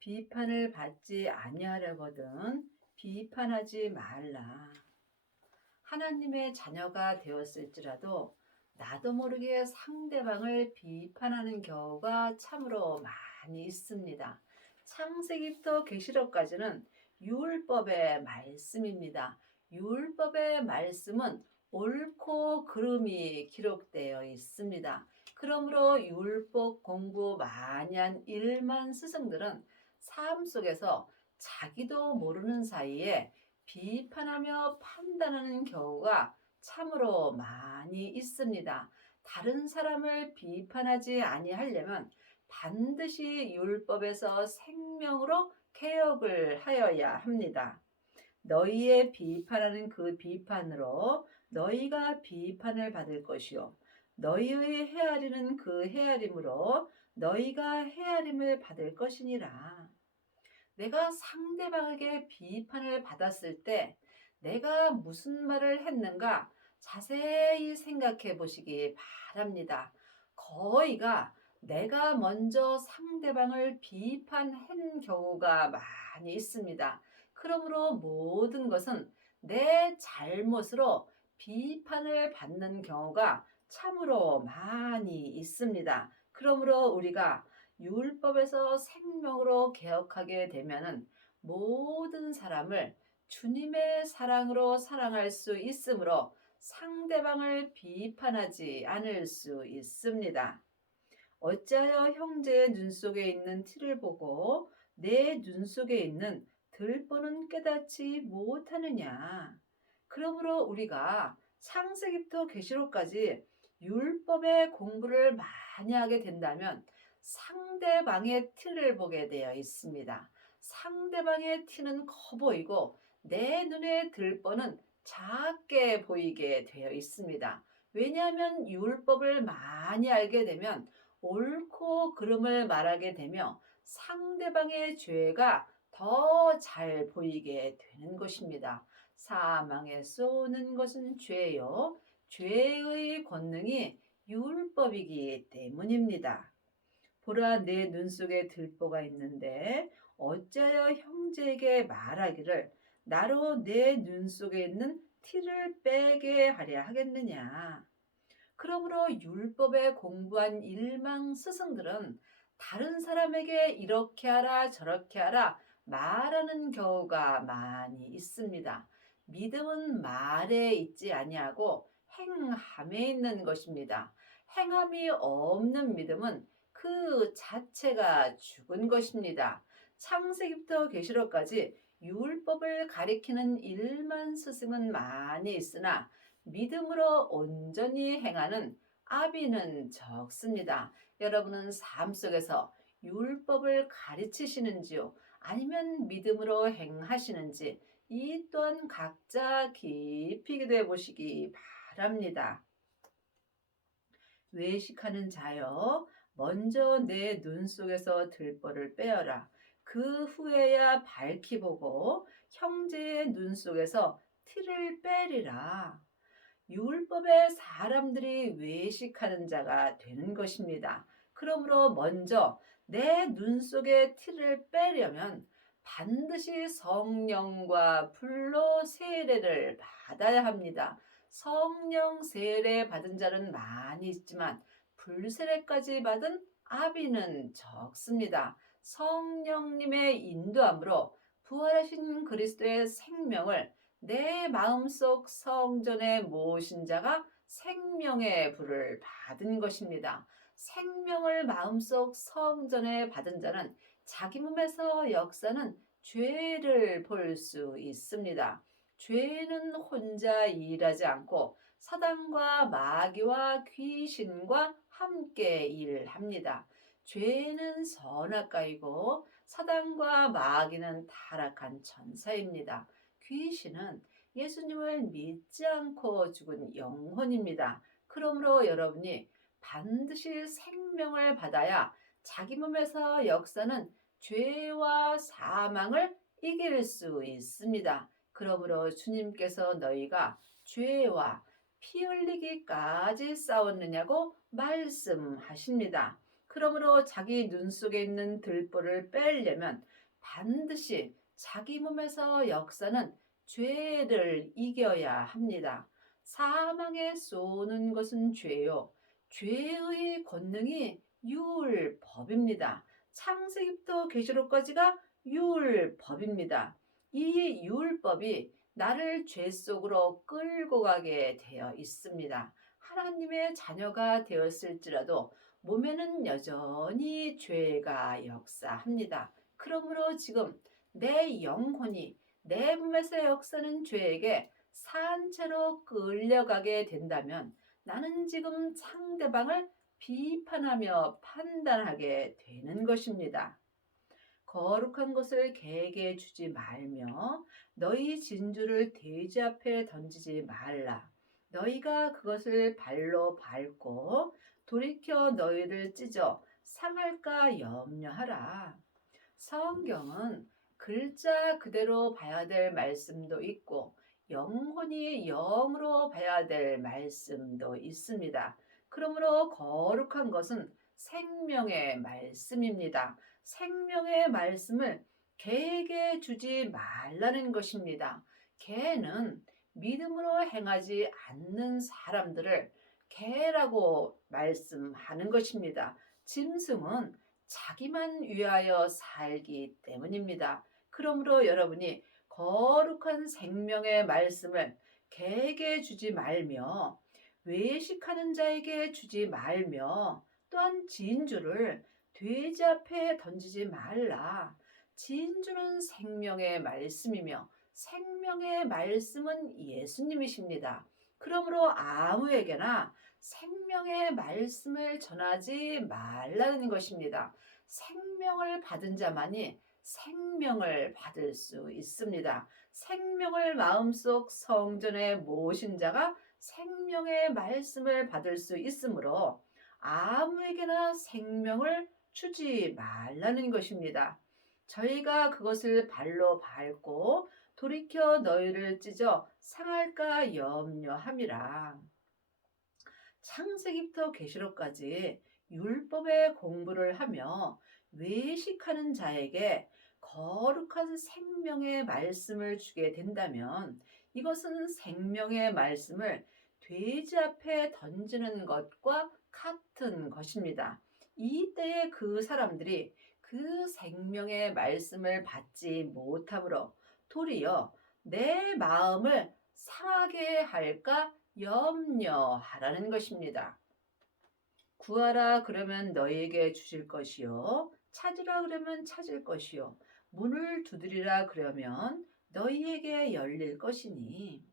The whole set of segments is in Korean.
비판을 받지 아니하려거든 비판하지 말라. 하나님의 자녀가 되었을지라도 나도 모르게 상대방을 비판하는 경우가 참으로 많이 있습니다. 창세기부터 계시록까지는 율법의 말씀입니다. 율법의 말씀은 옳고 그름이 기록되어 있습니다. 그러므로 율법 공부 많이 한 일만 스승들은 삶 속에서 자기도 모르는 사이에 비판하며 판단하는 경우가 참으로 많이 있습니다. 다른 사람을 비판하지 아니하려면 반드시 율법에서 생명으로 개혁을 하여야 합니다. 너희의 비판하는 그 비판으로 너희가 비판을 받을 것이요 너희의 헤아리는 그 헤아림으로 너희가 헤아림을 받을 것이니라. 내가 상대방에게 비판을 받았을 때 내가 무슨 말을 했는가 자세히 생각해 보시기 바랍니다. 거의가 내가 먼저 상대방을 비판한 경우가 많이 있습니다. 그러므로 모든 것은 내 잘못으로 비판을 받는 경우가 참으로 많이 있습니다. 그러므로 우리가 율법에서 생명으로 개혁하게 되면은 모든 사람을 주님의 사랑으로 사랑할 수 있으므로 상대방을 비판하지 않을 수 있습니다. 어찌하여 형제의 눈 속에 있는 티를 보고 내 눈 속에 있는 들보는 깨닫지 못하느냐. 그러므로 우리가 창세기부터 계시록까지 율법의 공부를 많이 하게 된다면 상대방의 티를 보게 되어 있습니다. 상대방의 티는 커 보이고 내 눈에 들보는 작게 보이게 되어 있습니다. 왜냐하면 율법을 많이 알게 되면 옳고 그름을 말하게 되며 상대방의 죄가 더 잘 보이게 되는 것입니다. 사망에 쏘는 것은 죄요. 죄의 권능이 율법이기 때문입니다. 보라, 내 눈 속에 들보가 있는데 어찌하여 형제에게 말하기를 나로 내 눈 속에 있는 티를 빼게 하려 하겠느냐. 그러므로 율법에 공부한 일망 스승들은 다른 사람에게 이렇게 하라 저렇게 하라 말하는 경우가 많이 있습니다. 믿음은 말에 있지 아니하고 행함에 있는 것입니다. 행함이 없는 믿음은 그 자체가 죽은 것입니다. 창세기부터 계시록까지 율법을 가리키는 일만 스승은 많이 있으나 믿음으로 온전히 행하는 아비는 적습니다. 여러분은 삶 속에서 율법을 가르치시는지요? 아니면 믿음으로 행하시는지 이 또한 각자 깊이 기도해 보시기 바랍니다. 외식하는 자여, 먼저 내 눈 속에서 들보를 빼어라. 그 후에야 밝히 보고 형제의 눈 속에서 티를 빼리라. 율법의 사람들이 외식하는 자가 되는 것입니다. 그러므로 먼저 내 눈 속에 티를 빼려면 반드시 성령과 불로 세례를 받아야 합니다. 성령 세례 받은 자는 많이 있지만 불세례까지 받은 아비는 적습니다. 성령님의 인도함으로 부활하신 그리스도의 생명을 내 마음속 성전에 모신 자가 생명의 불을 받은 것입니다. 생명을 마음속 성전에 받은 자는 자기 몸에서 역사는 죄를 볼 수 있습니다. 죄는 혼자 일하지 않고 사단과 마귀와 귀신과 함께 일합니다. 죄는 선악가이고 사단과 마귀는 타락한 천사입니다. 귀신은 예수님을 믿지 않고 죽은 영혼입니다. 그러므로 여러분이 반드시 생명을 받아야 자기 몸에서 역사는 죄와 사망을 이길 수 있습니다. 그러므로 주님께서 너희가 죄와 피 흘리기까지 싸웠느냐고 말씀하십니다. 그러므로 자기 눈 속에 있는 들보를 빼려면 반드시 자기 몸에서 역사는 죄를 이겨야 합니다. 사망에 쏘는 것은 죄요. 죄의 권능이 율법입니다. 창세기부터 계시록까지가 율법입니다. 이 율법이 나를 죄 속으로 끌고 가게 되어 있습니다. 하나님의 자녀가 되었을지라도 몸에는 여전히 죄가 역사합니다. 그러므로 지금 내 영혼이 내 몸에서 역사는 죄에게 산채로 끌려가게 된다면 나는 지금 상대방을 비판하며 판단하게 되는 것입니다. 거룩한 것을 개에게 주지 말며 너희 진주를 돼지 앞에 던지지 말라. 너희가 그것을 발로 밟고 돌이켜 너희를 찢어 상할까 염려하라. 성경은 글자 그대로 봐야 될 말씀도 있고 영혼이 영으로 봐야 될 말씀도 있습니다. 그러므로 거룩한 것은 생명의 말씀입니다. 생명의 말씀을 개에게 주지 말라는 것입니다. 개는 믿음으로 행하지 않는 사람들을 개라고 말씀하는 것입니다. 짐승은 자기만 위하여 살기 때문입니다. 그러므로 여러분이 거룩한 생명의 말씀을 개에게 주지 말며 외식하는 자에게 주지 말며 또한 진주를 돼지 앞에 던지지 말라. 진주는 생명의 말씀이며 생명의 말씀은 예수님이십니다. 그러므로 아무에게나 생명의 말씀을 전하지 말라는 것입니다. 생명을 받은 자만이 생명을 받을 수 있습니다. 생명을 마음속 성전에 모신 자가 생명의 말씀을 받을 수 있으므로 아무에게나 생명을 주지 말라는 것입니다. 저희가 그것을 발로 밟고 돌이켜 너희를 찢어 상할까 염려함이라. 창세기부터 계시록까지 율법의 공부를 하며 외식하는 자에게 거룩한 생명의 말씀을 주게 된다면 이것은 생명의 말씀을 돼지 앞에 던지는 것과 같은 것입니다. 이때에 그 사람들이 그 생명의 말씀을 받지 못함으로 도리어 내 마음을 상하게 할까 염려하라는 것입니다. 구하라 그러면 너희에게 주실 것이요. 찾으라 그러면 찾을 것이요. 문을 두드리라 그러면 너희에게 열릴 것이니.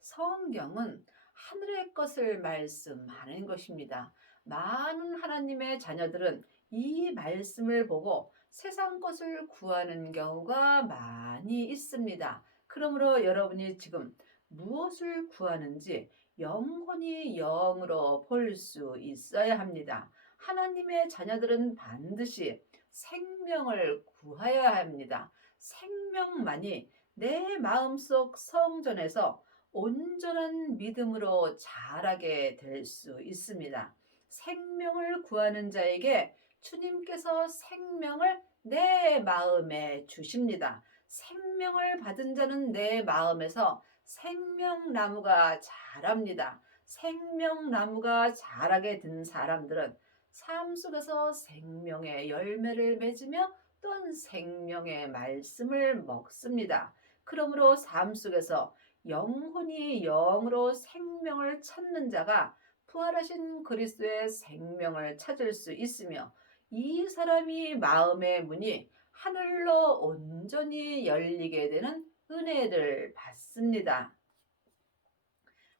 성경은 하늘의 것을 말씀하는 것입니다. 많은 하나님의 자녀들은 이 말씀을 보고 세상 것을 구하는 경우가 많이 있습니다. 그러므로 여러분이 지금 무엇을 구하는지 영혼이 영으로 볼 수 있어야 합니다. 하나님의 자녀들은 반드시 생명을 구하여야 합니다. 생명만이 내 마음속 성전에서 온전한 믿음으로 자라게 될 수 있습니다. 생명을 구하는 자에게 주님께서 생명을 내 마음에 주십니다. 생명을 받은 자는 내 마음에서 생명나무가 자랍니다. 생명나무가 자라게 된 사람들은 삶 속에서 생명의 열매를 맺으며 또한 생명의 말씀을 먹습니다. 그러므로 삶 속에서 영혼이 영으로 생명을 찾는 자가 부활하신 그리스도의 생명을 찾을 수 있으며 이 사람이 마음의 문이 하늘로 온전히 열리게 되는 은혜를 받습니다.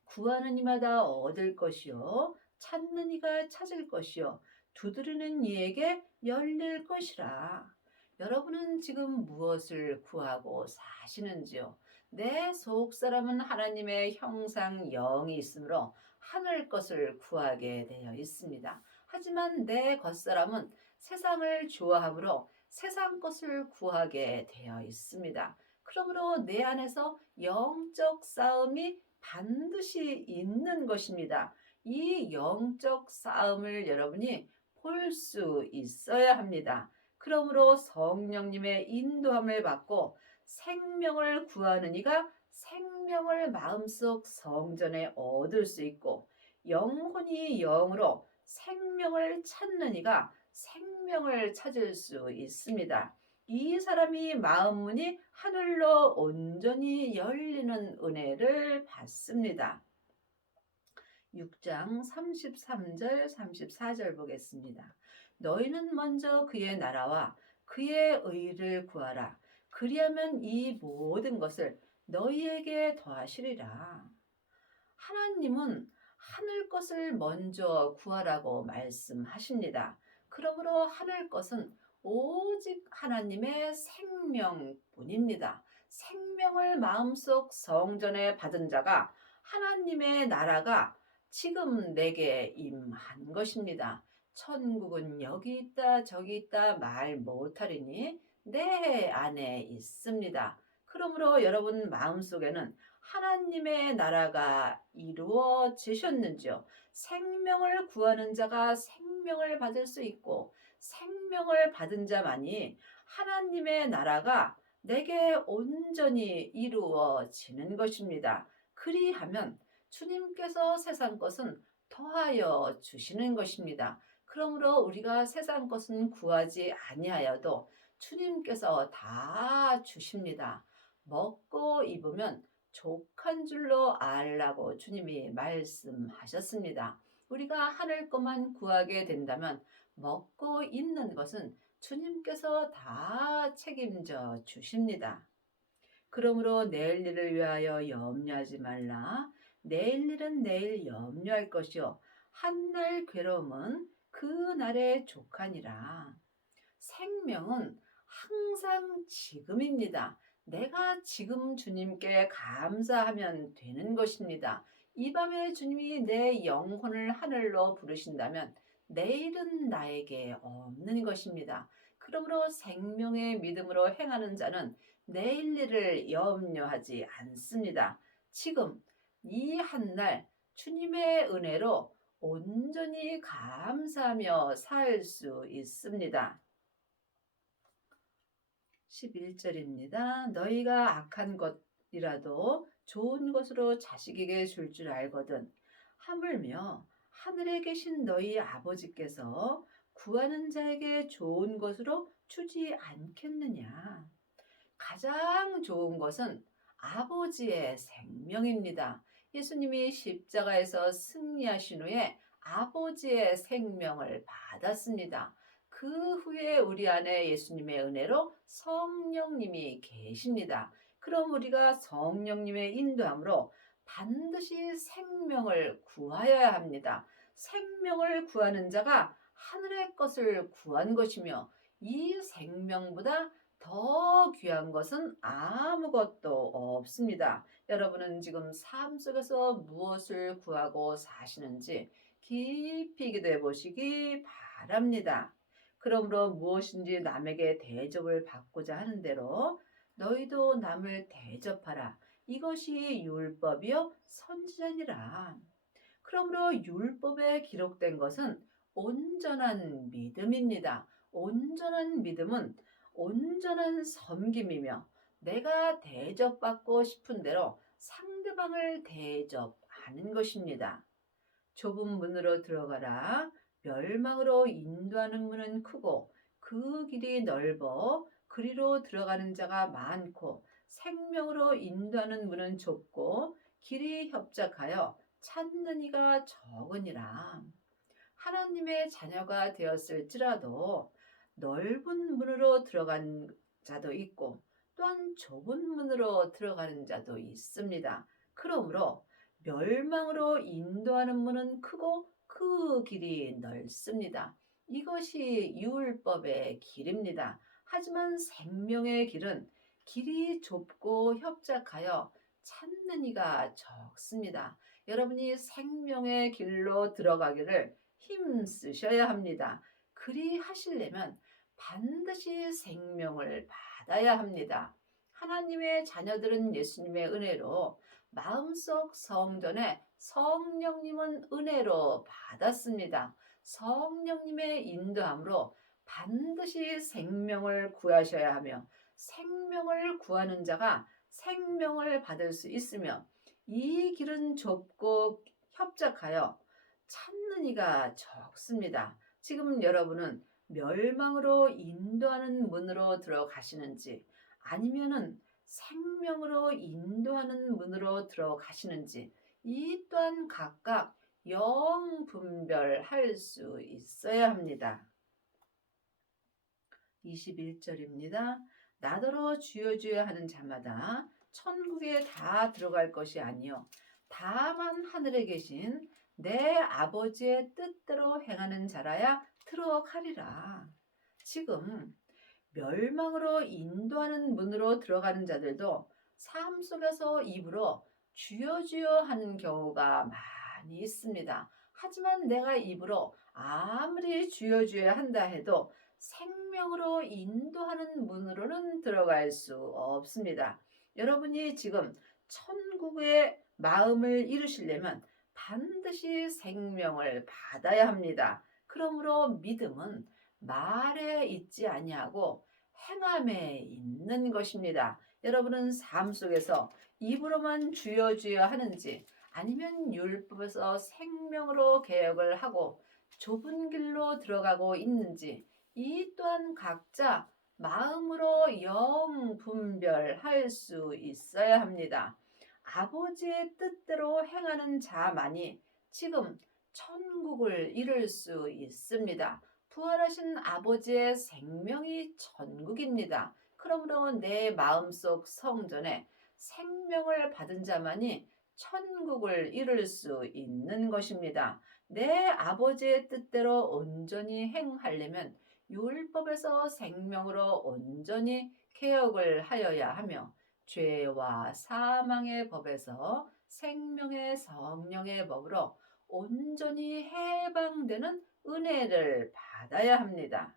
구하는 이마다 얻을 것이요 찾는 이가 찾을 것이요 두드리는 이에게 열릴 것이라. 여러분은 지금 무엇을 구하고 사시는지요? 내 속사람은 하나님의 형상 영이 있으므로 하늘 것을 구하게 되어 있습니다. 하지만 내 겉사람은 세상을 좋아하므로 세상 것을 구하게 되어 있습니다. 그러므로 내 안에서 영적 싸움이 반드시 있는 것입니다. 이 영적 싸움을 여러분이 볼 수 있어야 합니다. 그러므로 성령님의 인도함을 받고 생명을 구하는 이가 생명을 마음속 성전에 얻을 수 있고, 영혼이 영으로 생명을 찾는 이가 생명을 찾을 수 있습니다. 이 사람이 마음 문이 하늘로 온전히 열리는 은혜를 받습니다. 6장 33절 34절 보겠습니다. 너희는 먼저 그의 나라와 그의 의를 구하라. 그리하면 이 모든 것을 너희에게 더하시리라. 하나님은 하늘 것을 먼저 구하라고 말씀하십니다. 그러므로 하늘 것은 오직 하나님의 생명뿐입니다. 생명을 마음속 성전에 받은 자가 하나님의 나라가 지금 내게 임한 것입니다. 천국은 여기 있다 저기 있다 말 못하리니 내 안에 있습니다. 그러므로 여러분 마음속에는 하나님의 나라가 이루어지셨는지요? 생명을 구하는 자가 생명을 받을 수 있고, 생명을 받은 자만이 하나님의 나라가 내게 온전히 이루어지는 것입니다. 그리하면 주님께서 세상 것은 더하여 주시는 것입니다. 그러므로 우리가 세상 것은 구하지 아니하여도 주님께서 다 주십니다. 먹고 입으면 족한 줄로 알라고 주님이 말씀하셨습니다. 우리가 하늘 것만 구하게 된다면 먹고 입는 것은 주님께서 다 책임져 주십니다. 그러므로 내일 일을 위하여 염려하지 말라. 내일 일은 내일 염려할 것이요 한날 괴로움은 그 날에 족하니라. 생명은 항상 지금입니다. 내가 지금 주님께 감사하면 되는 것입니다. 이 밤에 주님이 내 영혼을 하늘로 부르신다면 내일은 나에게 없는 것입니다. 그러므로 생명의 믿음으로 행하는 자는 내일 일을 염려하지 않습니다. 지금 이 한 날 주님의 은혜로 온전히 감사하며 살 수 있습니다. 11절입니다. 너희가 악한 것이라도 좋은 것으로 자식에게 줄 줄 알거든. 하물며 하늘에 계신 너희 아버지께서 구하는 자에게 좋은 것으로 주지 않겠느냐. 가장 좋은 것은 아버지의 생명입니다. 예수님이 십자가에서 승리하신 후에 아버지의 생명을 받았습니다. 그 후에 우리 안에 예수님의 은혜로 성령님이 계십니다. 그럼 우리가 성령님의 인도함으로 반드시 생명을 구하여야 합니다. 생명을 구하는 자가 하늘의 것을 구한 것이며 이 생명보다 더 귀한 것은 아무것도 없습니다. 여러분은 지금 삶 속에서 무엇을 구하고 사시는지 깊이 기도해 보시기 바랍니다. 그러므로 무엇인지 남에게 대접을 받고자 하는 대로 너희도 남을 대접하라. 이것이 율법이요 선지자니라. 그러므로 율법에 기록된 것은 온전한 믿음입니다. 온전한 믿음은 온전한 섬김이며 내가 대접받고 싶은 대로 상대방을 대접하는 것입니다. 좁은 문으로 들어가라. 멸망으로 인도하는 문은 크고 그 길이 넓어 그리로 들어가는 자가 많고 생명으로 인도하는 문은 좁고 길이 협착하여 찾는 이가 적으니라. 하나님의 자녀가 되었을지라도 넓은 문으로 들어간 자도 있고 또한 좁은 문으로 들어가는 자도 있습니다. 그러므로 멸망으로 인도하는 문은 크고 그 길이 넓습니다. 이것이 율법의 길입니다. 하지만 생명의 길은 길이 좁고 협착하여 찾는 이가 적습니다. 여러분이 생명의 길로 들어가기를 힘쓰셔야 합니다. 그리 하시려면 반드시 생명을 받아야 합니다. 하나님의 자녀들은 예수님의 은혜로 마음속 성전에 성령님은 은혜로 받았습니다. 성령님의 인도함으로 반드시 생명을 구하셔야 하며 생명을 구하는 자가 생명을 받을 수 있으며 이 길은 좁고 협착하여 찾는 이가 적습니다. 지금 여러분은 멸망으로 인도하는 문으로 들어가시는지 아니면은 생명으로 인도하는 문으로 들어가시는지 이 또한 각각 분별할 수 있어야 합니다. 21절입니다. 나더러 주여 주여 하는 자마다 천국에 다 들어갈 것이 아니요 다만 하늘에 계신 내 아버지의 뜻대로 행하는 자라야 들어가리라. 지금 멸망으로 인도하는 문으로 들어가는 자들도 삶 속에서 입으로 주여 주여 하는 경우가 많이 있습니다. 하지만 내가 입으로 아무리 주여 주여 한다 해도 생명으로 인도하는 문으로는 들어갈 수 없습니다. 여러분이 지금 천국의 마음을 이루시려면 반드시 생명을 받아야 합니다. 그러므로 믿음은 말에 있지 아니하고 행함에 있는 것입니다. 여러분은 삶 속에서 입으로만 주여 주여 하는지 아니면 율법에서 생명으로 개혁을 하고 좁은 길로 들어가고 있는지 이 또한 각자 마음으로 분별할 수 있어야 합니다. 아버지의 뜻대로 행하는 자만이 지금 천국을 이룰 수 있습니다. 부활하신 아버지의 생명이 천국입니다. 그러므로 내 마음속 성전에 생명을 받은 자만이 천국을 이룰 수 있는 것입니다. 내 아버지의 뜻대로 온전히 행하려면 율법에서 생명으로 온전히 개혁을 하여야 하며 죄와 사망의 법에서 생명의 성령의 법으로 온전히 해방되는 은혜를 받아야 합니다.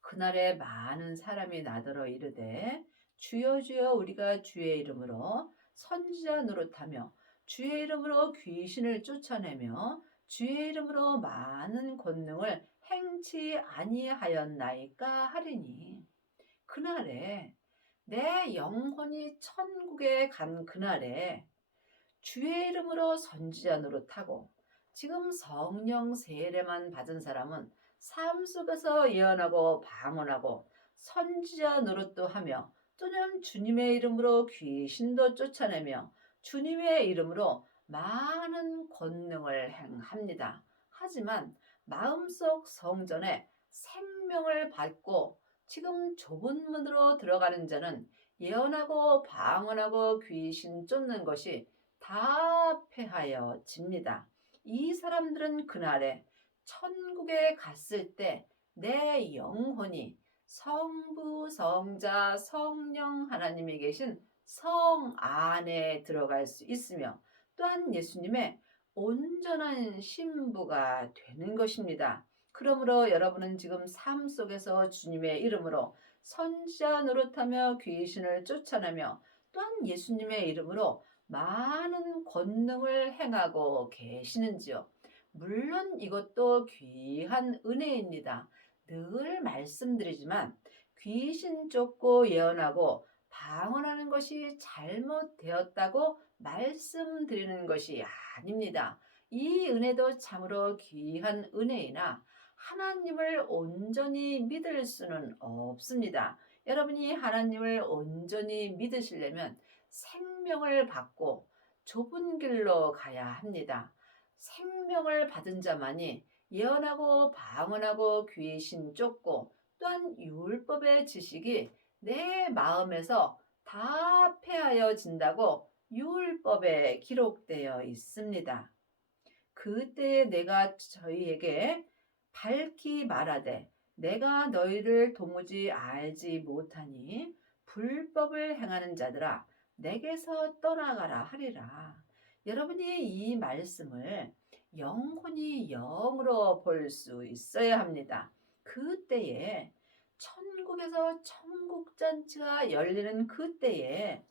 그날에 많은 사람이 나더러 이르되 주여 주여 우리가 주의 이름으로 선지자 노릇하며 주의 이름으로 귀신을 쫓아내며 주의 이름으로 많은 권능을 행치 아니하였나이까 하리니 그날에 내 영혼이 천국에 간 그날에 주의 이름으로 선지자 노릇하고 지금 성령 세례만 받은 사람은 삶 속에서 예언하고 방언하고 선지자 노릇도 하며 또는 주님의 이름으로 귀신도 쫓아내며 주님의 이름으로 많은 권능을 행합니다. 하지만 마음속 성전에 생명을 받고 지금 좁은 문으로 들어가는 자는 예언하고 방언하고 귀신 쫓는 것이 다 패하여집니다. 이 사람들은 그날에 천국에 갔을 때 내 영혼이 성부, 성자, 성령 하나님이 계신 성 안에 들어갈 수 있으며 또한 예수님의 온전한 신부가 되는 것입니다. 그러므로 여러분은 지금 삶 속에서 주님의 이름으로 선지자 노릇하며 귀신을 쫓아내며 또한 예수님의 이름으로 많은 권능을 행하고 계시는지요? 물론 이것도 귀한 은혜입니다. 늘 말씀드리지만 귀신 쫓고 예언하고 방언하는 것이 잘못되었다고 말씀드리는 것이 아닙니다. 이 은혜도 참으로 귀한 은혜이나 하나님을 온전히 믿을 수는 없습니다. 여러분이 하나님을 온전히 믿으시려면 생명을 받고 좁은 길로 가야 합니다. 생명을 받은 자만이 예언하고 방언하고 귀신 쫓고 또한 율법의 지식이 내 마음에서 다 폐하여진다고 율법에 기록되어 있습니다. 그때에 내가 저희에게 밝히 말하되 내가 너희를 도무지 알지 못하니 불법을 행하는 자들아 내게서 떠나가라 하리라. 여러분이 이 말씀을 영혼이 영으로 볼 수 있어야 합니다. 그때에 천국에서 천국잔치가 열리는 그때에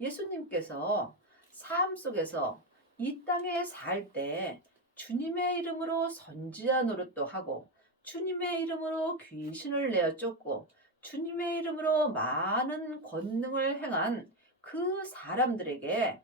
예수님께서 삶 속에서 이 땅에 살 때 주님의 이름으로 선지자 노릇도 하고 주님의 이름으로 귀신을 내어 쫓고 주님의 이름으로 많은 권능을 행한 그 사람들에게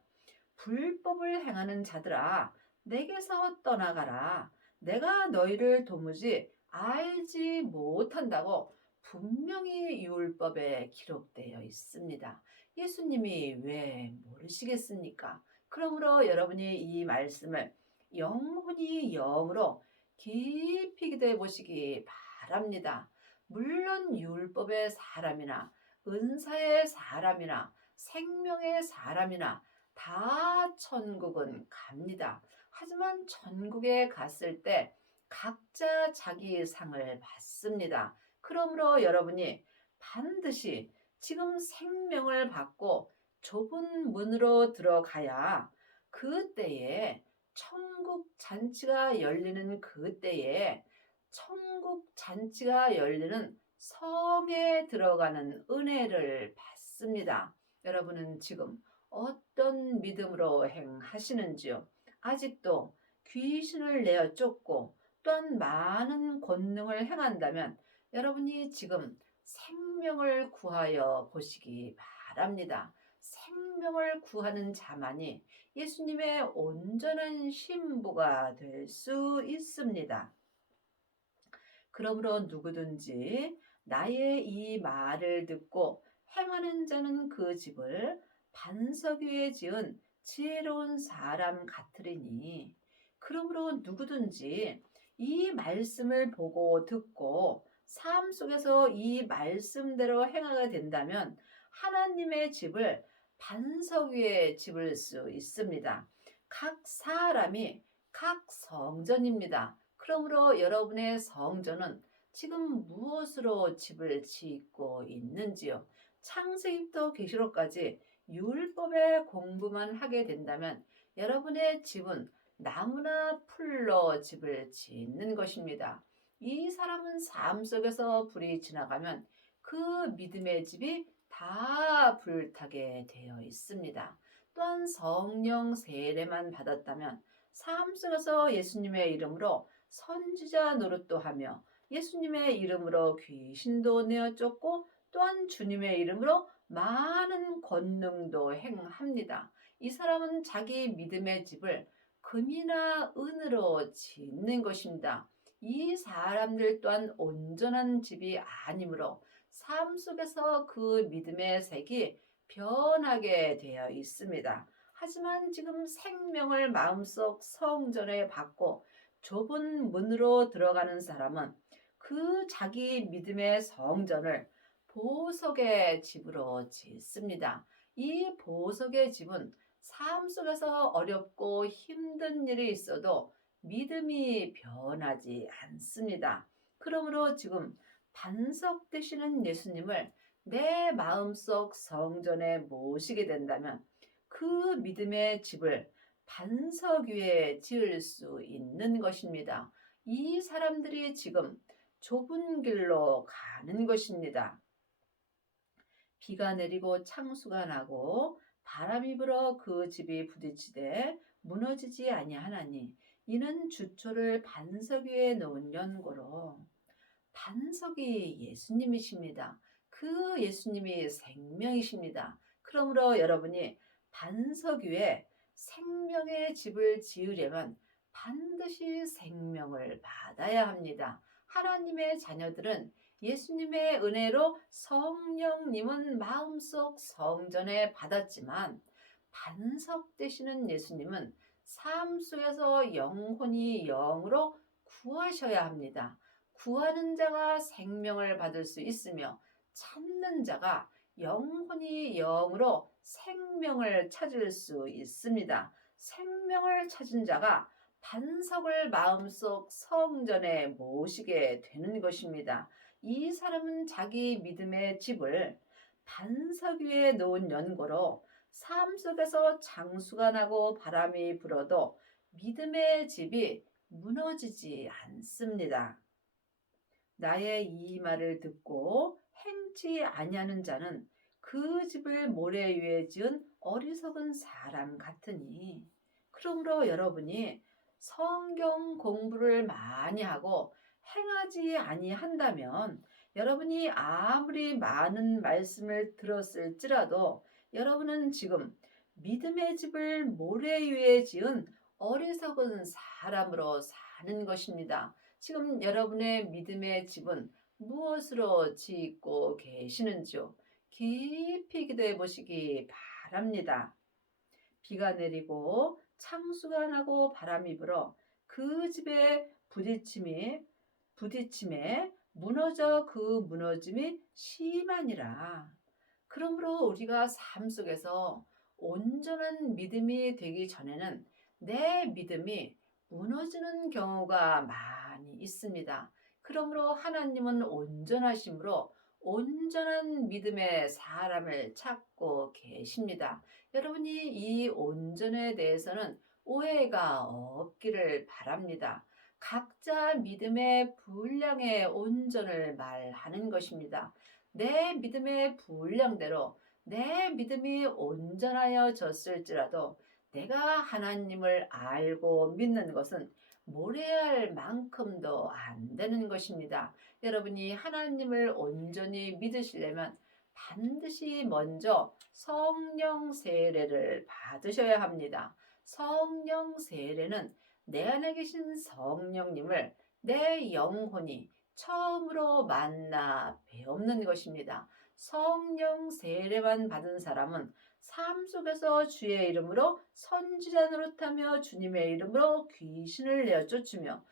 불법을 행하는 자들아, 내게서 떠나가라. 내가 너희를 도무지 알지 못한다고 분명히 율법에 기록되어 있습니다. 예수님이 왜 모르시겠습니까? 그러므로 여러분이 이 말씀을 영혼이 영으로 깊이 기도해 보시기 바랍니다. 물론 율법의 사람이나 은사의 사람이나 생명의 사람이나 다 천국은 갑니다. 하지만 천국에 갔을 때 각자 자기 상을 받습니다. 그러므로 여러분이 반드시 지금 생명을 받고 좁은 문으로 들어가야 그때에 천국 잔치가 열리는 그때에 천국 잔치가 열리는 성에 들어가는 은혜를 받습니다. 여러분은 지금 어떤 믿음으로 행하시는지요? 아직도 귀신을 내어 쫓고 또한 많은 권능을 행한다면 여러분이 지금 생명을 구하여 보시기 바랍니다. 생명을 구하는 자만이 예수님의 온전한 신부가 될 수 있습니다. 그러므로 누구든지 나의 이 말을 듣고 행하는 자는 그 집을 반석 위에 지은 지혜로운 사람 같으리니, 그러므로 누구든지 이 말씀을 보고 듣고 삶 속에서 이 말씀대로 행하게 된다면 하나님의 집을 반석 위에 집을 수 있습니다. 각 사람이 각 성전입니다. 그러므로 여러분의 성전은 지금 무엇으로 집을 짓고 있는지요? 창세기부터 계시록까지 율법의 공부만 하게 된다면 여러분의 집은 나무나 풀로 집을 짓는 것입니다. 이 사람은 삶 속에서 불이 지나가면 그 믿음의 집이 다 불타게 되어 있습니다. 또한 성령 세례만 받았다면 삶 속에서 예수님의 이름으로 선지자 노릇도 하며 예수님의 이름으로 귀신도 내어 쫓고 또한 주님의 이름으로 많은 권능도 행합니다. 이 사람은 자기 믿음의 집을 금이나 은으로 짓는 것입니다. 이 사람들 또한 온전한 집이 아니므로 삶 속에서 그 믿음의 색이 변하게 되어 있습니다. 하지만 지금 생명을 마음속 성전에 받고 좁은 문으로 들어가는 사람은 그 자기 믿음의 성전을 보석의 집으로 짓습니다. 이 보석의 집은 삶 속에서 어렵고 힘든 일이 있어도 믿음이 변하지 않습니다. 그러므로 지금 반석 되시는 예수님을 내 마음속 성전에 모시게 된다면 그 믿음의 집을 반석 위에 지을 수 있는 것입니다. 이 사람들이 지금 좁은 길로 가는 것입니다. 비가 내리고 창수가 나고 바람이 불어 그 집이 부딪히되 무너지지 아니하나니 이는 주초를 반석 위에 놓은 연고로. 반석이 예수님이십니다. 그 예수님이 생명이십니다. 그러므로 여러분이 반석 위에 생명의 집을 지으려면 반드시 생명을 받아야 합니다. 하나님의 자녀들은 예수님의 은혜로 성령님은 마음속 성전에 받았지만 반석 되시는 예수님은 삶 속에서 영혼이 영으로 구하셔야 합니다. 구하는 자가 생명을 받을 수 있으며 찾는 자가 영혼이 영으로 생명을 찾을 수 있습니다. 생명을 찾은 자가 반석을 마음속 성전에 모시게 되는 것입니다. 이 사람은 자기 믿음의 집을 반석 위에 놓은 연고로 삶 속에서 장수가 나고 바람이 불어도 믿음의 집이 무너지지 않습니다. 나의 이 말을 듣고 행치 아니하는 자는 그 집을 모래 위에 지은 어리석은 사람 같으니. 그러므로 여러분이 성경 공부를 많이 하고 행하지 아니한다면 여러분이 아무리 많은 말씀을 들었을지라도 여러분은 지금 믿음의 집을 모래 위에 지은 어리석은 사람으로 사는 것입니다. 지금 여러분의 믿음의 집은 무엇으로 짓고 계시는지요? 깊이 기도해 보시기 바랍니다. 비가 내리고 창수가 나고 바람이 불어 그 집에 부딪힘에 무너져 그 무너짐이 심하니라. 그러므로 우리가 삶 속에서 온전한 믿음이 되기 전에는 내 믿음이 무너지는 경우가 많이 있습니다. 그러므로 하나님은 온전하심으로 온전한 믿음의 사람을 찾고 계십니다. 여러분이 이 온전에 대해서는 오해가 없기를 바랍니다. 각자 믿음의 분량의 온전을 말하는 것입니다. 내 믿음의 분량대로 내 믿음이 온전하여졌을지라도 내가 하나님을 알고 믿는 것은 모래알 만큼도 안 되는 것입니다. 여러분이 하나님을 온전히 믿으시려면 반드시 먼저 성령 세례를 받으셔야 합니다. 성령 세례는 내 안에 계신 성령님을 내 영혼이 처음으로 만나 배우는 것입니다. 성령 세례만 받은 사람은 삶 속에서 주의 이름으로 선지자 노릇하며 주님의 이름으로 귀신을 내쫓으며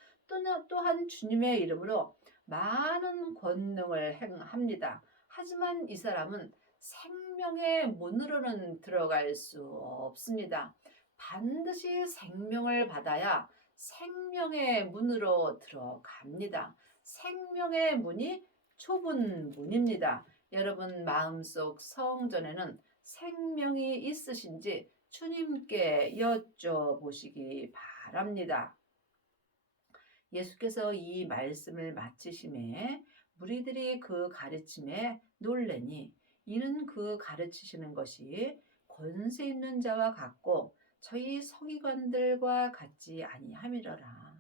또한 주님의 이름으로 많은 권능을 행합니다. 하지만 이 사람은 생명의 문으로는 들어갈 수 없습니다. 반드시 생명을 받아야 생명의 문으로 들어갑니다. 생명의 문이 좁은 문입니다. 여러분 마음속 성전에는 생명이 있으신지 주님께 여쭤보시기 바랍니다. 예수께서 이 말씀을 마치심에 무리들이 그 가르침에 놀래니 이는 그 가르치시는 것이 권세 있는 자와 같고 저희 서기관들과 같지 아니함이러라.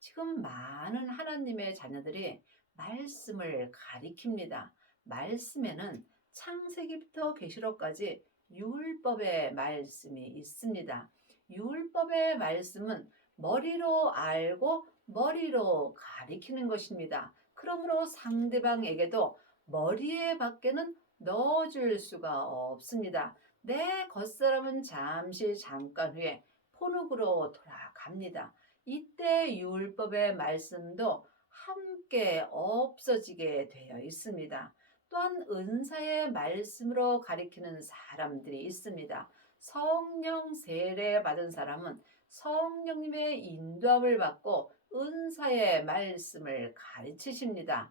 지금 많은 하나님의 자녀들이 말씀을 가리킵니다. 말씀에는 창세기부터 계시록까지 율법의 말씀이 있습니다. 율법의 말씀은 머리로 알고 머리로 가리키는 것입니다. 그러므로 상대방에게도 머리에 밖에는 넣어줄 수가 없습니다. 내 겉사람은 잠깐 후에 포룩으로 돌아갑니다. 이때 율법의 말씀도 함께 없어지게 되어 있습니다. 또한 은사의 말씀으로 가리키는 사람들이 있습니다. 성령 세례 받은 사람은 성령님의 인도함을 받고 은사의 말씀을 가르치십니다.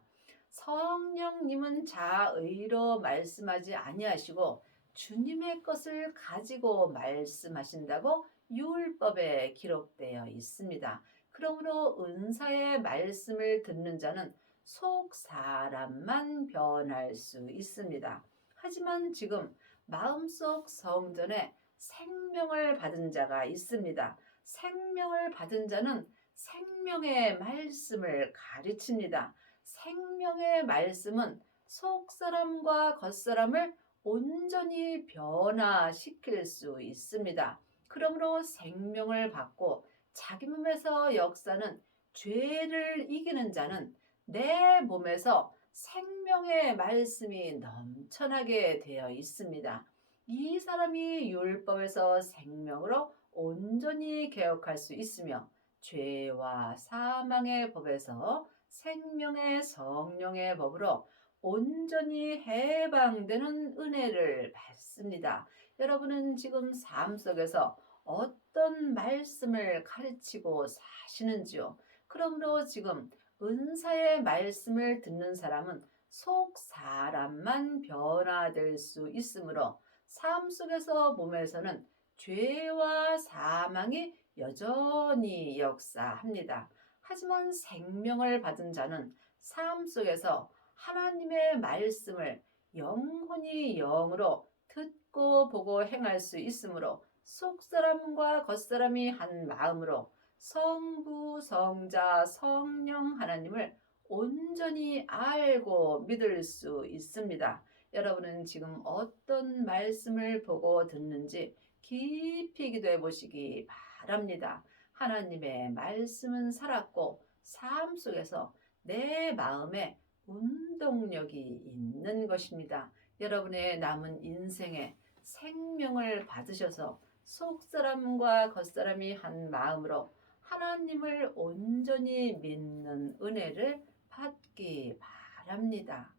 성령님은 자의로 말씀하지 아니하시고 주님의 것을 가지고 말씀하신다고 율법에 기록되어 있습니다. 그러므로 은사의 말씀을 듣는 자는 속 사람만 변할 수 있습니다. 하지만 지금 마음속 성전에 생명을 받은 자가 있습니다. 생명을 받은 자는 생명의 말씀을 가르칩니다. 생명의 말씀은 속 사람과 겉 사람을 온전히 변화시킬 수 있습니다. 그러므로 생명을 받고 자기 몸에서 역사는 죄를 이기는 자는 내 몸에서 생명의 말씀이 넘쳐나게 되어 있습니다. 이 사람이 율법에서 생명으로 온전히 개혁할 수 있으며 죄와 사망의 법에서 생명의 성령의 법으로 온전히 해방되는 은혜를 받습니다. 여러분은 지금 삶 속에서 어떤 말씀을 가르치고 사시는지요? 그러므로 지금 은사의 말씀을 듣는 사람은 속 사람만 변화될 수 있으므로 삶 속에서 몸에서는 죄와 사망이 여전히 역사합니다. 하지만 생명을 받은 자는 삶 속에서 하나님의 말씀을 영혼이 영으로 듣고 보고 행할 수 있으므로 속사람과 겉사람이 한 마음으로 성부, 성자, 성령 하나님을 온전히 알고 믿을 수 있습니다. 여러분은 지금 어떤 말씀을 보고 듣는지 깊이 기도해 보시기 바랍니다. 하나님의 말씀은 살았고 삶 속에서 내 마음에 운동력이 있는 것입니다. 여러분의 남은 인생에 생명을 받으셔서 속사람과 겉사람이 한 마음으로 하나님을 온전히 믿는 은혜를 받기 바랍니다.